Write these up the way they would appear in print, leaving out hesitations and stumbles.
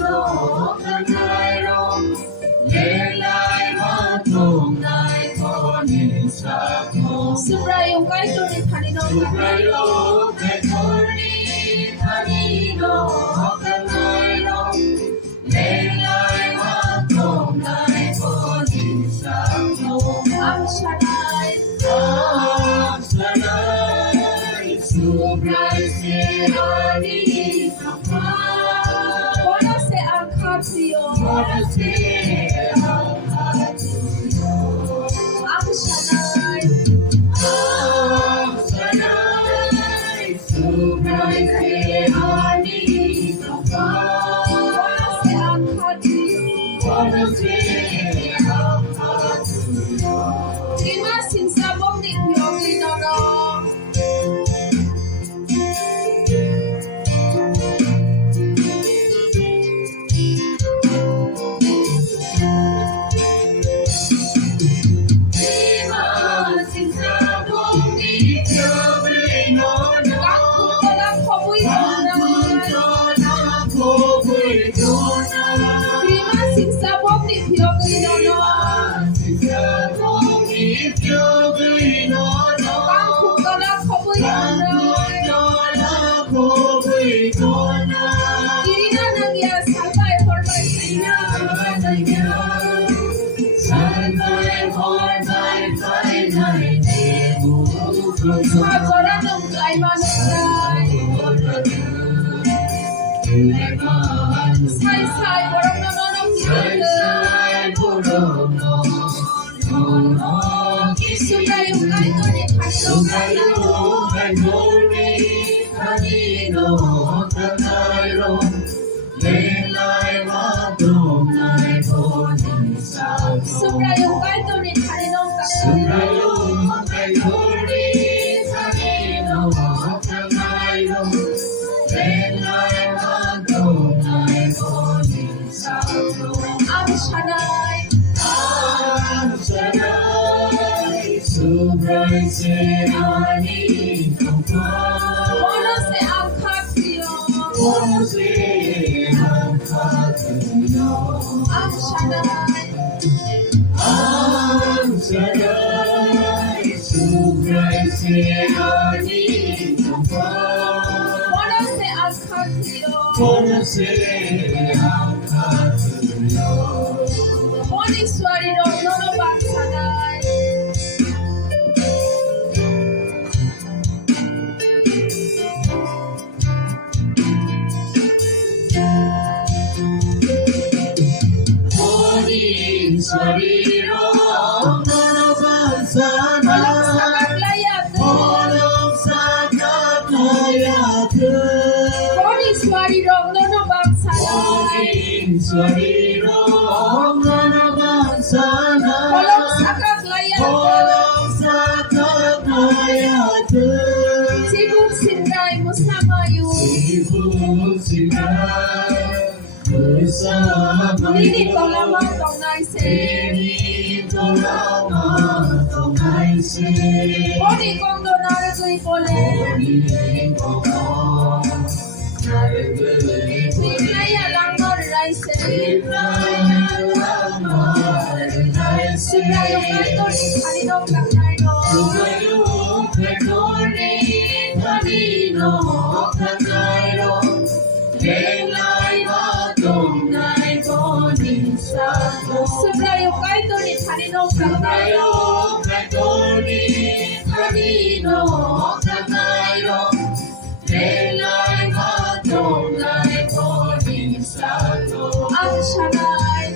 no kanairo lelai matong nai konisako Subrayong kahit ito ni Panginoon subrayo kekoni kanino kanairo lelai matong nai konisako ang Shaddai. Sanai subray sirani kapa Wala si ang Kapsiyo. Wala siya Ang Shaddai. Sanai subray sirani kapa Wala si ang Kapsiyo. Wala siya Lima sinsabong ni Piyong Linorong. Kakong walang kabuy Lima sinsabong ni Piyong Linorong. Kakong walang kabuy Diri na nangyas sabay hormay sa iya. Magora ng kay manunay. Say borong nanonong Subrayong kahit ito ni Panginoon. Subrayong kahit ito ni Panginoon. Ang Shaddai. Subray sirani kapa Wala si ang Kapsiyo. Wala siya Ang Shaddai. Ang Shaddai subray sirani kapa Wala si ang Kapsiyo. Wala siya Morning swari rong nono baksanay. Morning sariro nanabansana Walang sakat layat. Walang sakit layat Morning swari rong nono baksanay. Morning sariro nanabansana Walang sakat layat. Walang sakit layat Sibuk sinday mo sa mayo. Ibig sinay bersama Nini ko lamang tong naise. Dito lamang itong naisip Odi kong donar ko'y pole. Bigaya lang mo raise. Subrayong kahit ito ni Panginoon Panginoon. Subrayong kahit ito ni Panginoon Panginoon. Ang Shaddai.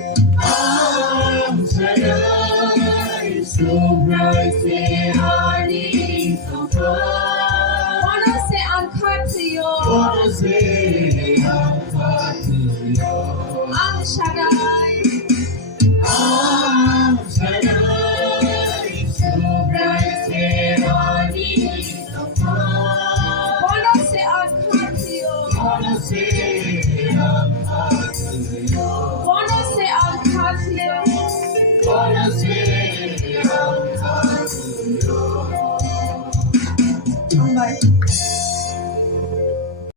Wala si ang Kapsiyo. Ang Shaddai. Wala si ang Kapsiyo.